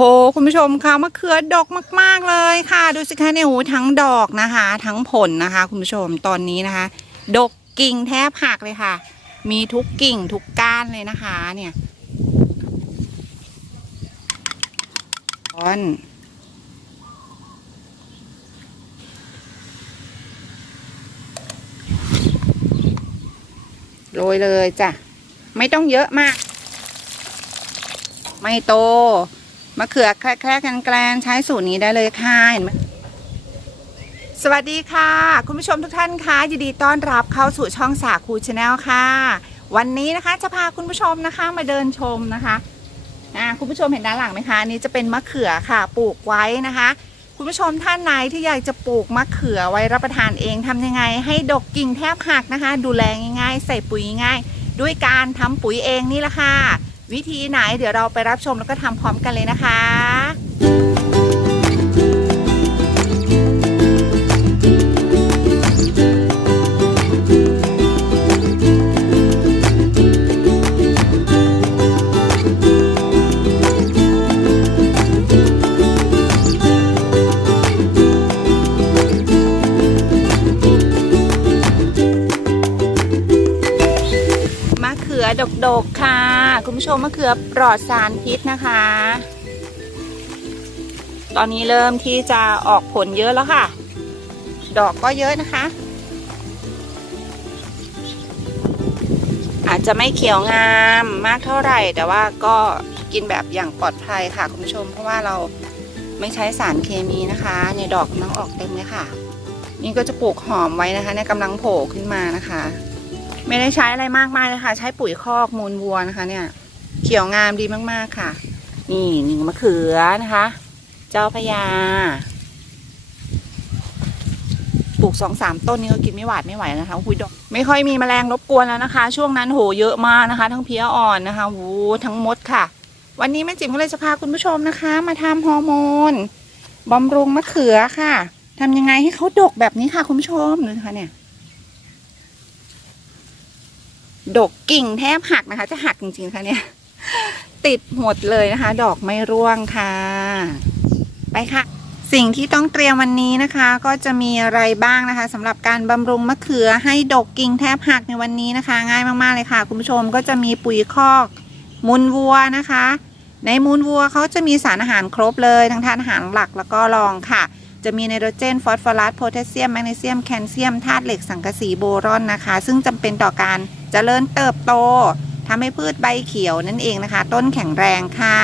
โหคุณผู้ชมค่ะมะเขือดกมาก ๆ เลยค่ะ ดูสิคะเนี่ยโหทั้งดอกนะคะ ทั้งผลนะคะ คุณผู้ชมตอนนี้นะคะ ดกกิ่งแทบหักเลยค่ะ มีทุกกิ่งทุกก้านเลยนะคะ เนี่ยต้นโรยเลยจ้ะ ไม่ต้องเยอะมาก ไม่โต มะเขือแคร่ๆกันแกลนใช้สูตรนี้ได้เลยค่ะเห็นไหมสวัสดีค่ะ คุณผู้ชมทุกท่านคะยินดีต้อนรับเข้าสู่ช่องสาคูชาแนลค่ะ วันนี้นะคะจะพาคุณผู้ชมนะคะมาเดินชมนะคะอ่าคุณผู้ชมเห็นด้านหลังไหมคะนี้จะเป็นมะเขือค่ะปลูกไว้นะคะ คุณผู้ชมท่านไหนที่อยากจะปลูกมะเขือไว้รับประทานเองทำยังไง ให้ดกกิ่งแทบหักนะคะ ดูแลง่ายๆ ใส่ปุ๋ยง่าย ด้วยการทำปุ๋ยเองนี่แหละค่ะ วิธีไหนเดี๋ยวเราไปรับชมแล้วก็ทำพร้อมกันเลยนะคะ มะเขือปลอดสารพิษนะคะ ตอนนี้เริ่มที่จะออกผลเยอะแล้วค่ะ ดอกก็เยอะนะคะ อาจจะไม่เขียวงามมากเท่าไหร่ แต่ว่าก็กินแบบอย่างปลอดภัยค่ะคุณผู้ชม เพราะว่าเราไม่ใช้สารเคมีนะคะเนี่ยดอกกำลังออกเต็มเลยค่ะ นี่ก็จะปลูกหอมไว้นะคะเนี่ยกำลังโผล่ขึ้นมานะคะ ไม่ได้ใช้อะไรมากมายเลยค่ะ ใช้ปุ๋ยคอกมูลวัวนะคะเนี่ย เขียวงามดีมากๆค่ะ นี่หนึ่งมะเขือนะคะ เจ้าพญาปลูกสองสามต้นนี้ก็กินไม่หวาดไม่ไหวนะคะหุยดอกไม่ค่อยมีแมลงรบกวนแล้วนะคะ ช่วงนั้นโหเยอะมากนะคะ ทั้งเพี้ยอ่อนนะคะหูทั้งมดค่ะ วันนี้แม่จิ๋มก็เลยจะพาคุณผู้ชมนะคะ มาทำฮอร์โมนบำรุงมะเขือค่ะทำยังไงให้เขาดกแบบนี้ค่ะ คุณผู้ชมดูนะคะเนี่ย ดกกิ่งแทบหักนะคะ จะหักจริงๆค่ะเนี่ย ติดหมดเลยนะคะ ดอกไม่ร่วงค่ะ ไปค่ะ สิ่งที่ต้องเตรียมวันนี้นะคะ ก็จะมีอะไรบ้างนะคะสำหรับการบำรุงมะเขือให้ดกกิ่งแทบหักในวันนี้นะคะ ง่ายมากๆเลยค่ะ คุณผู้ชมก็จะมีปุ๋ยคอกมูลวัวนะคะ ในมูลวัวเขาจะมีสารอาหารครบเลยทั้งธาตุอาหารหลักแล้วก็รองค่ะ จะมีไนโตรเจนฟอสฟอรัสโพแทสเซียมแมกนีเซียมแคลเซียมธาตุเหล็กสังกะสีโบรอนนะคะ ซึ่งจำเป็นต่อการเจริญเติบโต ทำให้พืชใบเขียวนั่นเองนะคะ ต้นแข็งแรงค่ะ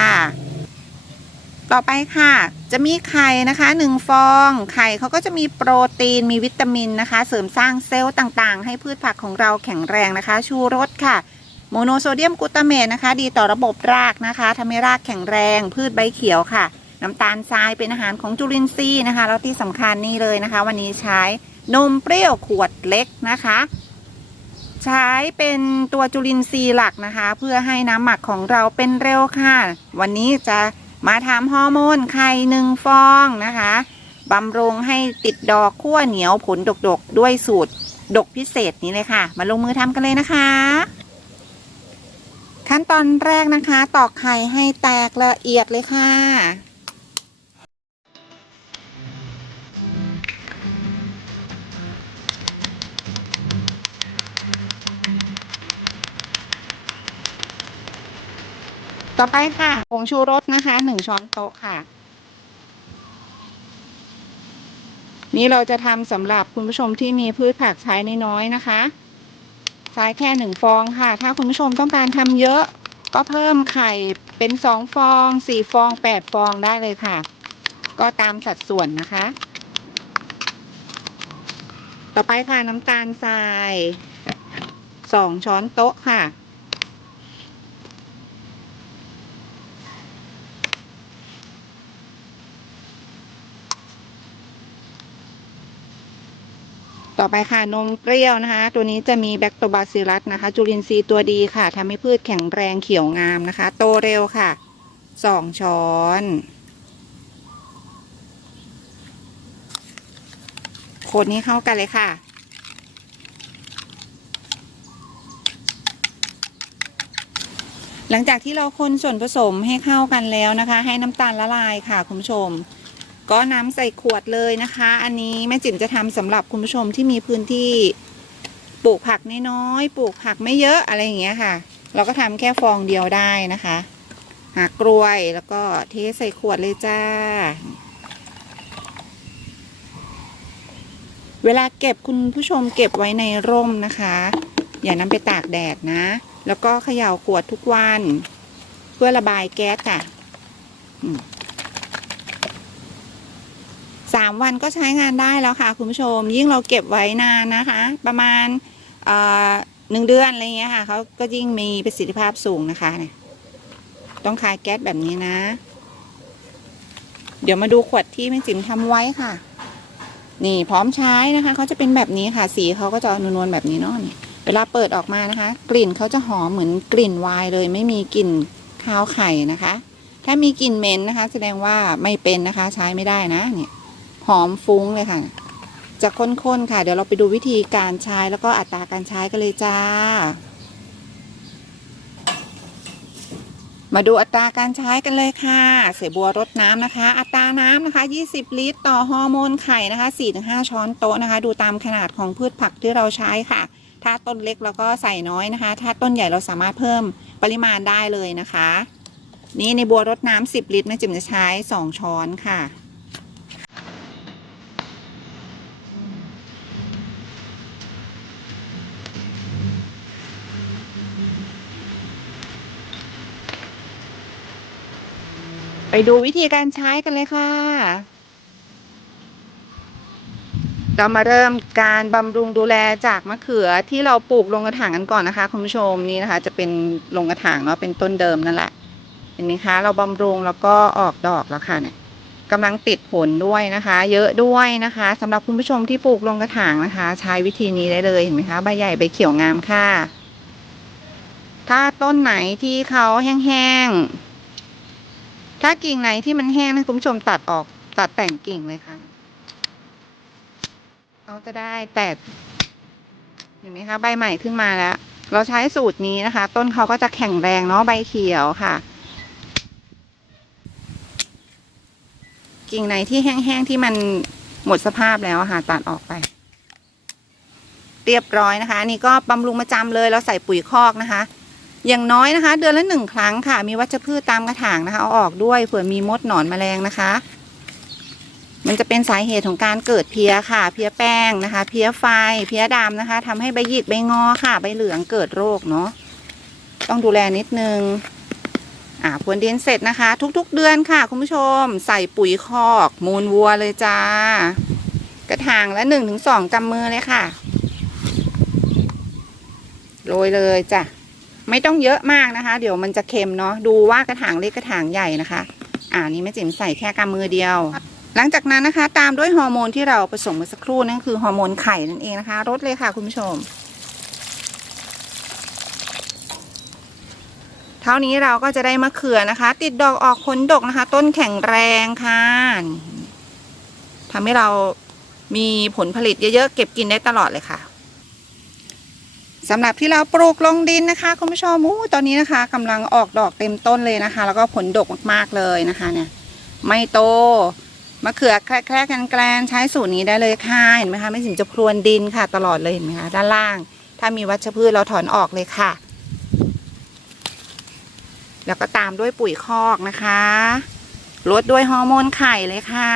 ต่อไปค่ะ จะมีไข่นะคะหนึ่งฟอง ไข่เขาก็จะมีโปรตีนมีวิตามินนะคะ เสริมสร้างเซลล์ต่างๆ ให้พืชผักของเราแข็งแรงนะคะ ชูรสค่ะโมโนโซเดียมกูตาเมตนะคะ ดีต่อระบบรากนะคะทำให้รากแข็งแรง พืชใบเขียวค่ะ น้ำตาลทรายเป็นอาหารของจุลินทรีย์นะคะแล้วที่สำคัญนี่เลยนะคะ วันนี้ใช้นมเปรี้ยวขวดเล็กนะคะ ใช้เป็นตัวจุลินทรีย์หลักนะคะ เพื่อให้น้ำหมักของเราเป็นเร็วค่ะ วันนี้จะมาทำฮอร์โมนไข่หนึ่งฟองนะคะบำรุงให้ติดดอกขั้วเหนียวผลดกๆด้วยสูตรดกพิเศษนี้เลยค่ะ มาลงมือทำกันเลยนะคะ ขั้นตอนแรกนะคะ ตอกไข่ให้แตกละเอียดเลยค่ะ ต่อไปค่ะผงชูรสนะคะหนึ่งช้อนโต๊ะค่ะ นี่เราจะทำสำหรับคุณผู้ชมที่มีพืชผักใช้น้อยๆนะคะใช้แค่หนึ่งฟองค่ะ ถ้าคุณผู้ชมต้องการทำเยอะ ก็เพิ่มไข่เป็นสองฟองสี่ฟองแปดฟองได้เลยค่ะ ก็ตามสัดส่วนนะคะ ต่อไปค่ะน้ำตาลทรายสองช้อนโต๊ะค่ะ ต่อไปค่ะนมเปรี้ยวนะคะ ตัวนี้จะมีแบคโตบาซิลัสนะคะ จุลินทรีย์ตัวดีค่ะทำให้พืชแข็งแรงเขียวงามนะคะ โตเร็วค่ะสองช้อน คนนี้เข้ากันเลยค่ะหหลังจากที่เราคนส่วนผสมให้เข้ากันแล้วนะคะ ให้น้ำตาลละลายค่ะคุณผู้ชม ก็น้ำใส่ขวดเลยนะคะ อันนี้แม่จิ๋มจะทำสำหรับคุณผู้ชมที่มีพื้นที่ปลูกผักน้อยๆปลูกผักไม่เยอะอะไรอย่างเงี้ยค่ะ เราก็ทำแค่ฟองเดียวได้นะคะ หากล้วยแล้วก็เทใส่ขวดเลยจ้า เวลาเก็บคุณผู้ชมเก็บไว้ในร่มนะคะ อย่านำไปตากแดดนะ แล้วก็เขย่าขวดทุกวัน เพื่อระบายแก๊สค่ะอืม สามวันก็ใช้งานได้แล้วค่ะ คุณผู้ชม ยิ่งเราเก็บไว้นานนะคะ ประมาณหนึ่งเดือนอะไรเงี้ยค่ะเขาก็ยิ่งมีประสิทธิภาพสูงนะคะเนี่ยต้องคายแก๊สแบบนี้นะ เดี๋ยวมาดูขวดที่แม่จิ๋มทำไว้ค่ะ นี่พร้อมใช้นะคะเขาจะเป็นแบบนี้ค่ะ สีเขาก็จะนวลๆแบบนี้เนาะนี่เวลาเปิดออกมานะคะ กลิ่นเขาจะหอมเหมือนกลิ่นวน์เลย ไม่มีกลิ่นข้าวไข่นะคะ ถ้ามีกลิ่นเหม็นนะคะ แสดงว่าไม่เป็นนะคะ ใช้ไม่ได้นะเนี่ย หอมฟุ้งเลยค่ะ จะข้นๆค่ะ เดี๋ยวเราไปดูวิธีการใช้แล้วก็อัตราการใช้กันเลยจ้า มาดูอัตราการใช้กันเลยค่ะ เสบัวรดน้ำนะคะ อัตราน้ำนะคะ 20 ลิตร ต่อฮอร์โมนไข่นะคะ 4-5 ช้อนโต๊ะนะคะ ดูตามขนาดของพืชผักที่เราใช้ค่ะ ถ้าต้นเล็กเราก็ใส่น้อยนะคะ ถ้าต้นใหญ่เราสามารถเพิ่มปริมาณได้เลยนะคะ นี่ในบัวรดน้ำ10 ลิตรแม่จิ๋มจะใช้ 2 ช้อนค่ะ ไปดูวิธีการใช้กันเลยค่ะ เรามาเริ่มการบำรุงดูแลจากมะเขือที่เราปลูกลงกระถางกันก่อนนะคะคุณผู้ชมนี่นะคะ จะเป็นลงกระถางเนาะเป็นต้นเดิมนั่นแหละเห็นไหมคะ เราบำรุงแล้วก็ออกดอกแล้วค่ะเนี่ยกำลังติดผลด้วยนะคะ เยอะด้วยนะคะสำหรับคุณผู้ชมที่ปลูกลงกระถางนะคะ ใช้วิธีนี้ได้เลยเห็นไหมคะใบใหญ่ใบเขียวงามค่ะ ถ้าต้นไหนที่เขาแห้งๆ ถ้ากิ่งไหนที่มันแห้งนะคุณผู้ชมตัดออกตัดแต่งกิ่งเลยค่ะเขาจะได้แตกเห็นไหมคะใบใหม่ขึ้นมาแล้ว เราใช้สูตรนี้นะคะ ต้นเขาก็จะแข็งแรงเนาะใบเขียวค่ะ กิ่งไหนที่แห้งๆที่มันหมดสภาพแล้วค่ะตัดออกไป เรียบร้อยนะคะ นี่ก็บำรุงประจำเลยเราใส่ปุ๋ยคอกนะคะ อย่างน้อยนะคะ เดือนละหนึ่งครั้งค่ะ มีวัชพืชตามกระถางนะคะ เอาออกด้วยเผื่อมีมดหนอนแมลงนะคะ มันจะเป็นสาเหตุของการเกิดเพี้ยค่ะ เพี้ยแป้งนะคะ เพี้ยไฟ เพี้ยดำนะคะทำให้ใบหยิกใบงอค่ะ ใบเหลืองเกิดโรคเนาะ ต้องดูแลนิดนึง อ่าพรวนดินเสร็จนะคะ ทุกๆ เดือนค่ะ คุณผู้ชม ใส่ปุ๋ยคอกมูลวัวเลยจ้า กระถางละหนึ่งถึงสองกำมือเลยค่ะ โรยเลยจ้ะ ไม่ต้องเยอะมากนะคะ เดี๋ยวมันจะเค็มเนาะดูว่ากระถางเล็กกระถางใหญ่นะคะ อ่านี่แม่จิ๋มใส่แค่กำมือเดียว หลังจากนั้นนะคะ ตามด้วยฮอร์โมนที่เราผสมเมื่อสักครู่นั่นคือฮอร์โมนไข่นั่นเองนะคะรดเลยค่ะคุณผู้ชม เท่านี้เราก็จะได้มะเขือนะคะ ติดดอกออกผลดกนะคะ ต้นแข็งแรงค่ะทำให้เรามีผลผลิตเยอะๆเก็บกินได้ตลอดเลยค่ะ สำหรับที่เราปลูกลงดินนะคะคุณผู้ชมอู้ตอนนี้นะคะกำลังออกดอกเต็มต้นเลยนะคะ แล้วก็ผลดกมากๆเลยนะคะเนี่ยไม่โตมะเขือแคร่กันแกลนใช้สูตรนี้ได้เลยค่ะเห็นไหมคะไม่ถึงจะพรวนดินค่ะ ตลอดเลยเห็นไหมคะด้านล่าง ถ้ามีวัชพืชเราถอนออกเลยค่ะ แล้วก็ตามด้วยปุ๋ยคอกนะคะลดด้วยฮอร์โมนไข่เลยค่ะ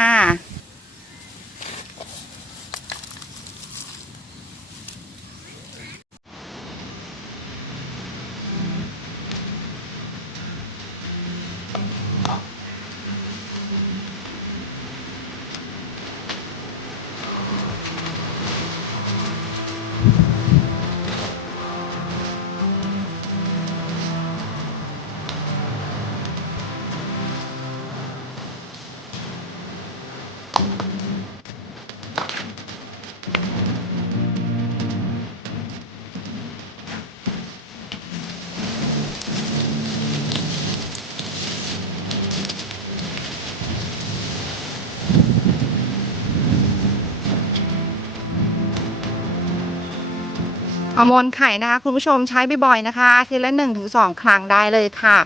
อร์โมนไข่นะคะ คุณผู้ชมใช้บ่อยๆนะคะอาทีละหนึ่งถึงสองครั้งได้เลยค่ะ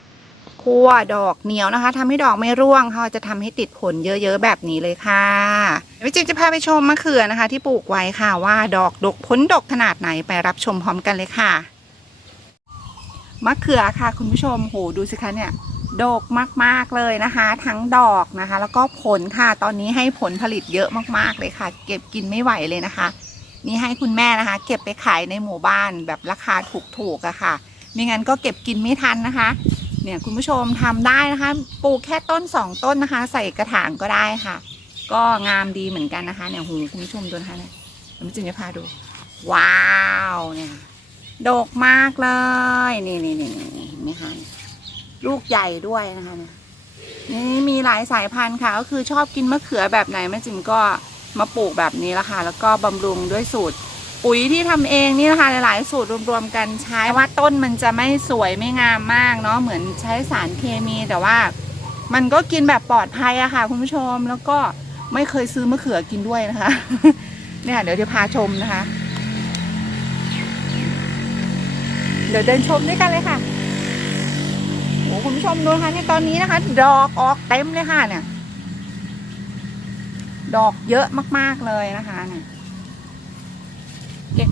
คั่วดอกเหนียวนะคะทำให้ดอกไม่ร่วงค่ะจะทำให้ติดผลเยอะๆแบบนี้เลยค่ะวิจิตรจะพาไปชมมะเขือนะคะ ที่ปลูกไว้ค่ะว่าดอกดกผลดกขนาดไหนไปรับชมพร้อมกันเลยค่ะมะเขือค่ะ คุณผู้ชมโหดูสิคะเนี่ยดกมากๆเลยนะคะ ทั้งดอกนะคะ แล้วก็ผลค่ะตอนนี้ให้ผลผลิตเยอะมากๆเลยค่ะ เก็บกินไม่ไหวเลยนะคะ นี่ให้คุณแม่นะคะ เก็บไปขายในหมู่บ้านแบบราคาถูกๆอะค่ะไม่งั้นก็เก็บกินไม่ทันนะคะ เนี่ยคุณผู้ชมทำได้นะคะ ปลูกแค่ต้นสองต้นนะคะ ใส่กระถางก็ได้ค่ะ ก็งามดีเหมือนกันนะคะ เนี่ยหูคุณผู้ชมดูนะคะเนี่ยมจินจะพาดู ว้าวเนี่ยดกมากเลยนี่นี่นี่นี่เห็นไหมคะลูกใหญ่ด้วยนะคะนี่ยนี่มีหลายสายพันธุ์ค่ะ ก็คือชอบกินมะเขือแบบไหนแม่จิมก็ มาปลูกแบบนี้ละค่ะ แล้วก็บำรุงด้วยสูตร ปุ๋ยที่ทำเองนี่นะคะหลาย ๆ สูตรรวมๆกันใช้ว่าต้นมันจะไม่สวยไม่งามมากเนาะเหมือนใช้สารเคมีแต่ว่า มันก็กินแบบปลอดภัยอะค่ะ คุณผู้ชมแล้วก็ไม่เคยซื้อมะเขือกินด้วยนะคะ เนี่ยเดี๋ยวจะพาชมนะคะ เดี๋ยวเดินชมด้วยกันเลยค่ะโอ้คุณผู้ชมดูนะคะเนี่ตอนนี้นะคะ ดอกออกเต็มเลยค่ะเนี่ย ดอกเยอะมากๆเลยนะคะเนี่ยเก็บ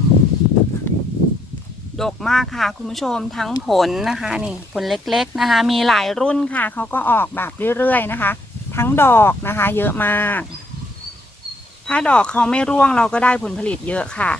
ดกมากค่ะ คุณผู้ชมทั้งผลนะคะนี่ผลเล็กๆนะคะ มีหลายรุ่นค่ะเขาก็ออกแบบเรื่อยๆนะคะ ทั้งดอกนะคะ เยอะมาก ถ้าดอกเขาไม่ร่วงเราก็ได้ผลผลิตเยอะค่ะ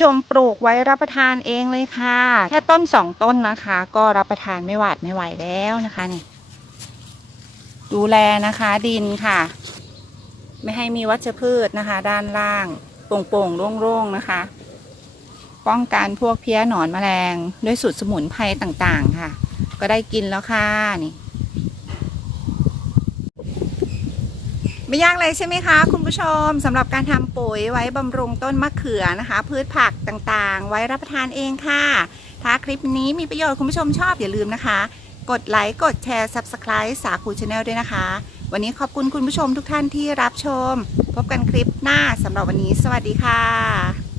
ชมปลูกไว้รับประทานเองเลยค่ะ แค่ต้นสองต้นนะคะ ก็รับประทานไม่หวาดไม่ไหวแล้วนะคะนี่ดูแลนะคะดินค่ะ ไม่ให้มีวัชพืชนะคะ ด้านล่างโป่งๆโล่งๆนะคะ ป้องกันพวกเพี้ยหนอนแมลง ด้วยสูตรสมุนไพรต่างๆค่ะ ก็ได้กินแล้วค่ะนี่ ไม่ยากเลยใช่ไหมคะ คุณผู้ชมสำหรับการทำปุ๋ยไว้บำรุงต้นมะเขือนะคะ พืชผักต่างๆ ไว้รับประทานเองค่ะ ถ้าคลิปนี้มีประโยชน์คุณผู้ชมชอบอย่าลืมนะคะ กดไลค์กดแชร์ Subscribe สาคูชาแนลด้วยนะคะ วันนี้ขอบคุณคุณผู้ชมทุกท่านที่รับชม พบกันคลิปหน้าสำหรับวันนี้ สวัสดีค่ะ